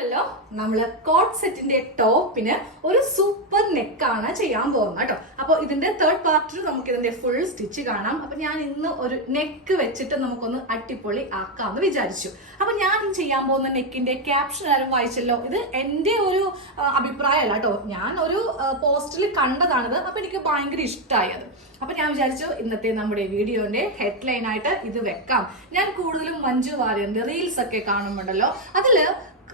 ഉണ്ടല്ലോ. നമ്മൾ കോട്ട് സെറ്റിന്റെ ടോപ്പിന് ഒരു സൂപ്പർ നെക്കാണ് ചെയ്യാൻ പോകുന്നത് കേട്ടോ. അപ്പൊ ഇതിന്റെ തേർഡ് പാർട്ടിൽ നമുക്ക് ഇതിന്റെ ഫുൾ സ്റ്റിച്ച് കാണാം. അപ്പൊ ഞാൻ ഇന്ന് ഒരു നെക്ക് വെച്ചിട്ട് നമുക്കൊന്ന് അട്ടിപ്പൊളി ആക്കാമെന്ന് വിചാരിച്ചു. അപ്പൊ ഞാൻ ചെയ്യാൻ പോകുന്ന നെക്കിന്റെ ക്യാപ്ഷൻ ആരും വായിച്ചല്ലോ? ഇത് എന്റെ ഒരു അഭിപ്രായമല്ല കേട്ടോ. ഞാൻ ഒരു പോസ്റ്റിൽ കണ്ടതാണിത്. അപ്പൊ എനിക്ക് ഭയങ്കര ഇഷ്ടമായി അത് അപ്പൊ ഞാൻ വിചാരിച്ചു ഇന്നത്തെ നമ്മുടെ വീഡിയോന്റെ ഹെഡ്ലൈൻ ആയിട്ട് ഇത് വെക്കാം. ഞാൻ കൂടുതലും മഞ്ജു വാര്യന്റെ റീൽസ് ഒക്കെ കാണുമ്പോണ്ടല്ലോ. അതിൽ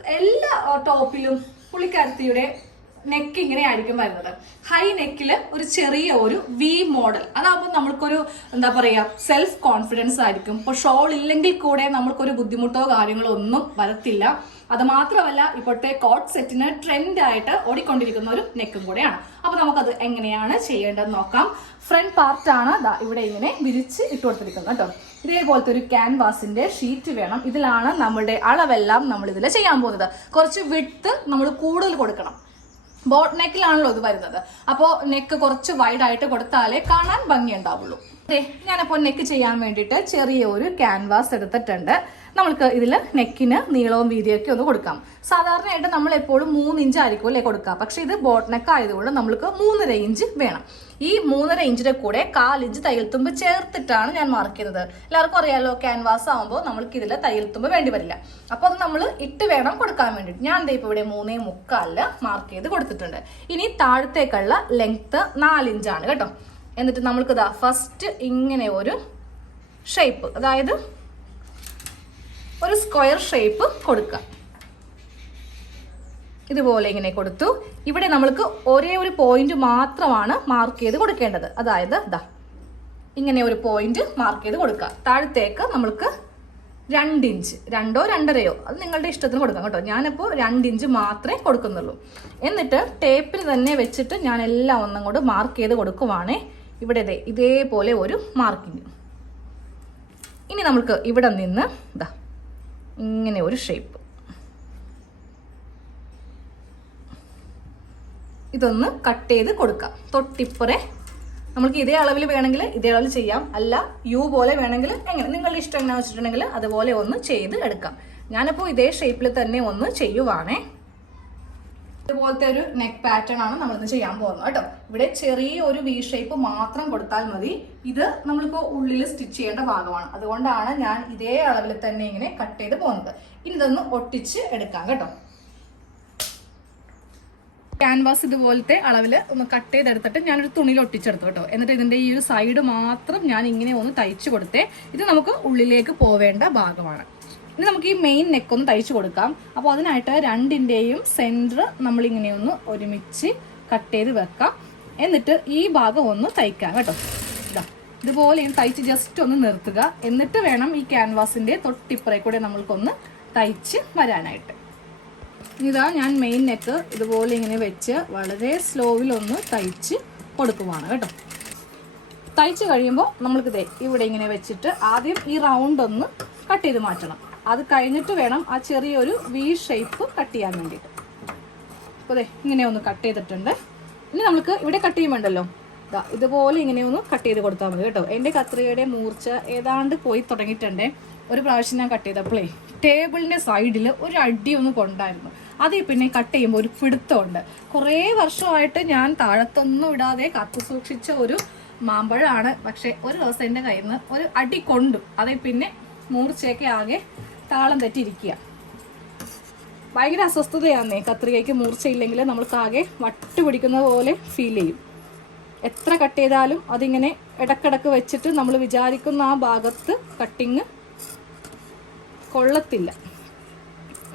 എല്ലാ ടോപ്പിലും പുള്ളിക്കാരത്തിയുടെ നെക്ക് ഇങ്ങനെ ആയിരിക്കും വരുന്നത്. ഹൈ നെക്കിൽ ഒരു ചെറിയ ഒരു വി മോഡൽ. അതാകുമ്പോൾ നമ്മൾക്കൊരു എന്താ പറയുക സെൽഫ് കോൺഫിഡൻസ് ആയിരിക്കും. ഇപ്പോൾ ഷോൾ ഇല്ലെങ്കിൽ കൂടെ നമ്മൾക്കൊരു ബുദ്ധിമുട്ടോ കാര്യങ്ങളോ ഒന്നും വരത്തില്ല. അത് മാത്രമല്ല ഇപ്പോഴത്തെ കോട്ട് സെറ്റിന് ട്രെൻഡ് ആയിട്ട് ഓടിക്കൊണ്ടിരിക്കുന്ന ഒരു നെക്കും കൂടെയാണ്. അപ്പൊ നമുക്കത് എങ്ങനെയാണ് ചെയ്യേണ്ടത് നോക്കാം. ഫ്രണ്ട് പാർട്ടാണ് ഇവിടെ ഇങ്ങനെ വിരിച്ച് ഇട്ട് കൊടുത്തിരിക്കുന്നത് കേട്ടോ. ഇതേപോലത്തെ ഒരു ക്യാൻവാസിന്റെ ഷീറ്റ് വേണം. ഇതിലാണ് നമ്മുടെ അളവെല്ലാം നമ്മൾ ഇതിൽ ചെയ്യാൻ പോകുന്നത്. കുറച്ച് വിട്ട് നമ്മൾ കൂടുതൽ കൊടുക്കണം. ബോട്ട് നെക്കിലാണല്ലോ ഇത് വരുന്നത്. അപ്പോൾ നെക്ക് കുറച്ച് വൈഡ് ആയിട്ട് കൊടുത്താലേ കാണാൻ ഭംഗി ഉണ്ടാവുള്ളൂ ഞാനപ്പോൾ നെക്ക് ചെയ്യാൻ വേണ്ടിയിട്ട് ചെറിയ ഒരു ക്യാൻവാസ് എടുത്തിട്ടുണ്ട്. നമുക്ക് ഇതിൽ നെക്കിന് നീളവും വീതിയൊക്കെ ഒന്ന് കൊടുക്കാം. സാധാരണയായിട്ട് നമ്മൾ എപ്പോഴും മൂന്ന് ഇഞ്ച് ആയിരിക്കും അല്ലേ കൊടുക്കുക പക്ഷെ ഇത് ബോട്ട് നെക്ക് ആയതുകൊണ്ട് നമ്മൾക്ക് മൂന്നര ഇഞ്ച് വേണം. ഈ മൂന്നര ഇഞ്ചിന്റെ കൂടെ കാലിഞ്ച് തയ്യൽത്തുമ്പ് ചേർത്തിട്ടാണ് ഞാൻ മാർക്ക് എല്ലാവർക്കും അറിയാലോ ക്യാൻവാസ് ആകുമ്പോൾ നമ്മൾക്ക് ഇതിൽ തയ്യൽത്തുമ്പ് വേണ്ടി വരില്ല. അപ്പോൾ അത് നമ്മൾ ഇട്ട് വേണം കൊടുക്കാൻ വേണ്ടിയിട്ട്. ഞാൻ ദേ ഇപ്പോൾ ഇവിടെ മൂന്നേ മുക്കാലിൽ മാർക്ക് ചെയ്ത് കൊടുത്തിട്ടുണ്ട്. ഇനി താഴത്തേക്കുള്ള ലെങ്ത്ത് നാലിഞ്ചാണ് കേട്ടോ. എന്നിട്ട് നമ്മൾക്ക് ഇതാ ഫസ്റ്റ് ഇങ്ങനെ ഒരു ഷേപ്പ് അതായത് ഒരു സ്ക്വയർ ഷേപ്പ് കൊടുക്കുക. ഇതുപോലെ ഇങ്ങനെ കൊടുത്തു. ഇവിടെ നമ്മൾക്ക് ഒരേ ഒരു പോയിന്റ് മാത്രമാണ് മാർക്ക് ചെയ്ത് കൊടുക്കേണ്ടത്. അതായത് ദാ ഇങ്ങനെ ഒരു പോയിന്റ് മാർക്ക് ചെയ്ത് കൊടുക്കുക. താഴത്തേക്ക് നമ്മൾക്ക് രണ്ടിഞ്ച് രണ്ടോ രണ്ടരയോ അത് നിങ്ങളുടെ ഇഷ്ടത്തിന് കൊടുക്കാം കേട്ടോ. ഞാനിപ്പോൾ രണ്ടിഞ്ച് മാത്രമേ കൊടുക്കുന്നുള്ളൂ. എന്നിട്ട് ടേപ്പിന് തന്നെ വെച്ചിട്ട് ഞാൻ എല്ലാം ഒന്നും കൂടെ മാർക്ക് ചെയ്ത് കൊടുക്കുവാണേ. ഇവിടെ ഇതേപോലെ ഒരു മാർക്കിങ് ഇനി നമുക്ക് ഇവിടെ നിന്ന് ഇതാ ഇങ്ങനെ ഒരു ഷേപ്പ് ഇതൊന്ന് കട്ട് ചെയ്ത് കൊടുക്കാം. തൊട്ടിപ്പുറേ നമുക്ക് ഇതേ അളവിൽ വേണമെങ്കിൽ ഇതേ അളവിൽ ചെയ്യാം. അല്ല യു പോലെ വേണമെങ്കിൽ എങ്ങനെ? നിങ്ങളുടെ ഇഷ്ടം എങ്ങനെ വെച്ചിട്ടുണ്ടെങ്കിൽ അതുപോലെ ഒന്ന് ചെയ്ത് എടുക്കാം. ഞാനിപ്പോൾ ഇതേ ഷേപ്പിൽ തന്നെ ഒന്ന് ചെയ്യുവാണേ. ഇതുപോലത്തെ ഒരു നെക്ക് പാറ്റേൺ ആണ് നമ്മളിന്ന് ചെയ്യാൻ പോകുന്നത് കേട്ടോ. ഇവിടെ ചെറിയ ഒരു വി ഷേപ്പ് മാത്രം കൊടുത്താൽ മതി. ഇത് നമ്മളിപ്പോൾ ഉള്ളിൽ സ്റ്റിച്ച് ചെയ്യേണ്ട ഭാഗമാണ്. അതുകൊണ്ടാണ് ഞാൻ ഇതേ അളവിൽ തന്നെ ഇങ്ങനെ കട്ട് ചെയ്ത് പോകുന്നത്. ഇനി ഇതൊന്ന് ഒട്ടിച്ച് എടുക്കാം കേട്ടോ. ക്യാൻവാസ് ഇതുപോലത്തെ അളവിൽ ഒന്ന് കട്ട് ചെയ്തെടുത്തിട്ട് ഞാനൊരു തുണിയിൽ ഒട്ടിച്ചെടുത്തു കേട്ടോ. എന്നിട്ട് ഇതിന്റെ ഈ ഒരു സൈഡ് മാത്രം ഞാൻ ഇങ്ങനെ ഒന്ന് തയ്ച്ചു കൊടുത്തേ. ഇത് നമുക്ക് ഉള്ളിലേക്ക് പോവേണ്ട ഭാഗമാണ്. ഇനി നമുക്ക് ഈ മെയിൻ നെക്ക് ഒന്ന് തയ്ച്ചു കൊടുക്കാം. അപ്പോൾ അതിനായിട്ട് രണ്ടിന്റെയും സെന്റർ നമ്മളിങ്ങനെ ഒന്ന് ഒരുമിച്ച് കട്ട് ചെയ്ത് വെക്കാം. എന്നിട്ട് ഈ ഭാഗം ഒന്ന് തയ്ക്കാം കേട്ടോ. ഇതാ ഇതുപോലെ തയ്ച്ച് ജസ്റ്റ് ഒന്ന് നിർത്തുക. എന്നിട്ട് വേണം ഈ ക്യാൻവാസിന്റെ തൊട്ടിപ്പുറേ കൂടെ നമ്മൾക്കൊന്ന് തയ്ച്ച് വരാനായിട്ട്. ഇതാ ഞാൻ മെയിൻ നെക്ക് ഇതുപോലെ ഇങ്ങനെ വെച്ച് വളരെ സ്ലോവിൽ ഒന്ന് തയ്ച്ച് കൊടുക്കുവാണ് കേട്ടോ. തയ്ച്ച് കഴിയുമ്പോൾ നമ്മൾക്ക് ദേ ഇവിടെ ഇങ്ങനെ വെച്ചിട്ട് ആദ്യം ഈ റൗണ്ട് ഒന്ന് കട്ട് ചെയ്ത് മാറ്റണം. അത് കഴിഞ്ഞിട്ട് വേണം ആ ചെറിയൊരു വി ഷേപ്പ് കട്ട് ചെയ്യാൻ വേണ്ടിയിട്ട്. അപ്പോൾ ഇങ്ങനെ ഒന്ന് കട്ട് ചെയ്തിട്ടുണ്ട്. ഇനി നമുക്ക് ഇവിടെ കട്ട് ചെയ്യുമ്പോണ്ടല്ലോ ഇതുപോലെ ഇങ്ങനെ ഒന്ന് കട്ട് ചെയ്ത് കൊടുത്താൽ മതി കേട്ടോ. എന്റെ കത്രികയുടെ മൂർച്ച ഏതാണ്ട് പോയി തുടങ്ങിയിട്ടുണ്ടേ. ഒരു പ്രാവശ്യം ഞാൻ കട്ട് ചെയ്തപ്പോഴേ ടേബിളിന്റെ സൈഡിൽ ഒരു അടി ഒന്ന് കൊണ്ടായിരുന്നു. അതേ പിന്നെ കട്ട് ചെയ്യുമ്പോൾ ഒരു പിടുത്തമുണ്ട്. കുറേ വർഷമായിട്ട് ഞാൻ താഴത്തൊന്നും ഇടാതെ കത്തു സൂക്ഷിച്ച ഒരു മാമ്പഴമാണ്. പക്ഷെ ഒരു ദിവസം എന്റെ കയ്യിൽ നിന്ന് ഒരു അടി കൊണ്ടു അതേ പിന്നെ മൂർച്ചയൊക്കെ ആകെ താളം തെറ്റിയിരിക്കുക. ഭയങ്കര അസ്വസ്ഥതയാന്നേ. കത്രികയ്ക്ക് മൂർച്ചയില്ലെങ്കിൽ നമ്മൾക്കാകെ വട്ട് പിടിക്കുന്ന പോലെ ഫീൽ ചെയ്യും. എത്ര കട്ട് ചെയ്താലും അതിങ്ങനെ ഇടക്കിടക്ക് വെച്ചിട്ട് നമ്മൾ വിചാരിക്കുന്ന ആ ഭാഗത്ത് കട്ടിങ് കൊള്ളത്തില്ല.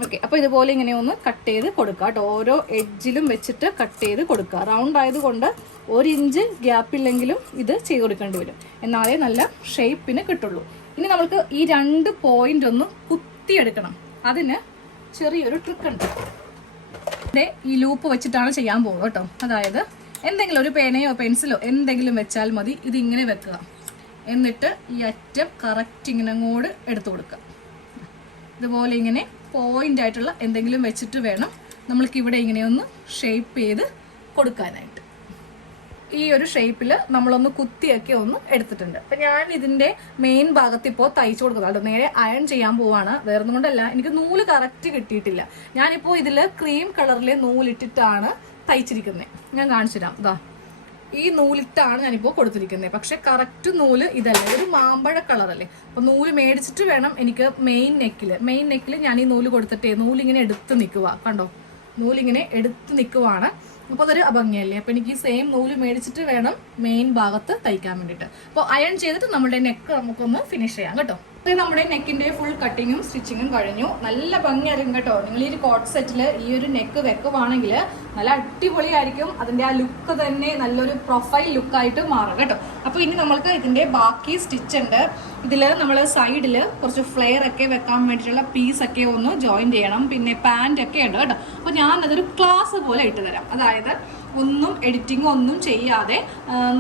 ഓക്കെ അപ്പോൾ ഇതുപോലെ ഇങ്ങനെ ഒന്ന് കട്ട് ചെയ്ത് കൊടുക്കുക കേട്ടോ ഓരോ എഡ്ജിലും വെച്ചിട്ട് കട്ട് ചെയ്ത് കൊടുക്കുക റൗണ്ട് ആയതുകൊണ്ട് ഒരു ഇഞ്ച് ഗ്യാപ്പില്ലെങ്കിലും ഇത് ചെയ്ത് കൊടുക്കേണ്ടി വരും. എന്നാലേ നല്ല ഷേപ്പിന് കിട്ടുള്ളൂ. ഇനി നമുക്ക് ഈ രണ്ട് പോയിന്റ് ഒന്ന് കുത്തിയെടുക്കണം. അതിന് ചെറിയൊരു ട്രിക്ക് ഉണ്ട്. ദേ ഈ ലൂപ്പ് വെച്ചിട്ടാണ് ചെയ്യാൻ പോകുന്നത് കേട്ടോ. അതായത് എന്തെങ്കിലും ഒരു പേനയോ പെൻസിലോ എന്തെങ്കിലും വെച്ചാൽ മതി. ഇതിങ്ങനെ വെക്കുക. എന്നിട്ട് ഈ അറ്റം കറക്റ്റ് ഇങ്ങനെ അങ്ങോട്ട് എടുത്തു കൊടുക്കുക. ഇതുപോലെ ഇങ്ങനെ പോയിന്റ് ആയിട്ടുള്ള എന്തെങ്കിലും വെച്ചിട്ട് വേണം നമ്മൾക്ക് ഇവിടെ ഇങ്ങനെ ഒന്ന് ഷേപ്പ് ചെയ്ത് കൊടുക്കാനായിട്ട്. ഈ ഒരു ഷേപ്പിൽ നമ്മളൊന്ന് കുത്തിയൊക്കെ ഒന്ന് എടുത്തിട്ടുണ്ട്. അപ്പൊ ഞാൻ ഇതിന്റെ മെയിൻ ഭാഗത്ത് ഇപ്പോൾ തയ്ച്ചു കൊടുക്കുന്നത്. അത് നേരെ അയൺ ചെയ്യാൻ പോവാണ്. വേറൊന്നും കൊണ്ടല്ല. എനിക്ക് നൂൽ കറക്റ്റ് കിട്ടിയിട്ടില്ല. ഞാനിപ്പോൾ ഇതിൽ ക്രീം കളറിലെ നൂലിട്ടിട്ടാണ് തയ്ച്ചിരിക്കുന്നത് ഞാൻ കാണിച്ചു തരാം. ഇതാ ഈ നൂലിട്ടാണ് ഞാനിപ്പോൾ കൊടുത്തിരിക്കുന്നത് പക്ഷെ കറക്റ്റ് നൂൽ ഇതല്ല. ഒരു മാമ്പഴ കളറല്ലേ അപ്പൊ നൂൽ മേടിച്ചിട്ട് വേണം എനിക്ക് മെയിൻ നെക്കിൽ മെയിൻ നെക്കിൽ ഞാൻ ഈ നൂൽ കൊടുത്തിട്ടേ നൂലിങ്ങനെ എടുത്ത് നിൽക്കുക കണ്ടോ? നൂലിങ്ങനെ എടുത്ത് നിൽക്കുവാണ്. അപ്പോൾ അതൊരു അഭംഗിയല്ലേ? അപ്പോൾ എനിക്ക് ഈ സെയിം നൂൽ മേടിച്ചിട്ട് വേണം മെയിൻ ഭാഗത്ത് തയ്ക്കാൻ വേണ്ടിയിട്ട്. അപ്പോൾ അയൺ ചെയ്തിട്ട് നമ്മുടെ നെക്ക് നമുക്കൊന്ന് ഫിനിഷ് ചെയ്യാം കേട്ടോ. ഇത് നമ്മുടെ നെക്കിന്റെ ഫുൾ കട്ടിങ്ങും സ്റ്റിച്ചിങ്ങും കഴിഞ്ഞു. നല്ല ഭംഗിയായിരിക്കും കേട്ടോ. നിങ്ങൾ ഈ ഒരു കോട്ട് സെറ്റിൽ ഈ ഒരു നെക്ക് വെക്കുവാണെങ്കിൽ നല്ല അടിപൊളിയായിരിക്കും. അതിന്റെ ആ ലുക്ക് തന്നെ നല്ലൊരു പ്രൊഫൈൽ ലുക്കായിട്ട് മാറും കേട്ടോ. അപ്പോൾ ഇനി നമ്മൾക്ക് ഇതിന്റെ ബാക്കി സ്റ്റിച്ച് ഉണ്ട്. ഇതിൽ നമ്മൾ സൈഡിൽ കുറച്ച് ഫ്ലെയർ ഒക്കെ വെക്കാൻ വേണ്ടിയിട്ടുള്ള പീസ് ഒക്കെ ഒന്ന് ജോയിൻ ചെയ്യണം. പിന്നെ പാന്റ് ഒക്കെ ഉണ്ട് കേട്ടോ. അപ്പോൾ ഞാൻ അതൊരു ക്ലാസ് പോലെ ഇട്ട് തരാം. അതായത് ഒന്നും എഡിറ്റിംഗ് ഒന്നും ചെയ്യാതെ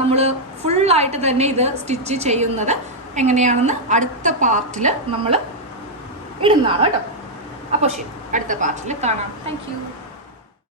നമ്മൾ ഫുള്ളായിട്ട് തന്നെ ഇത് സ്റ്റിച്ച് ചെയ്യുന്നത് എങ്ങനെയാണെന്ന് അടുത്ത പാർട്ടിൽ നമ്മൾ ഇടുന്നതാണ് കേട്ടോ. അപ്പോൾ ശരി അടുത്ത പാർട്ടിൽ കാണാം. താങ്ക്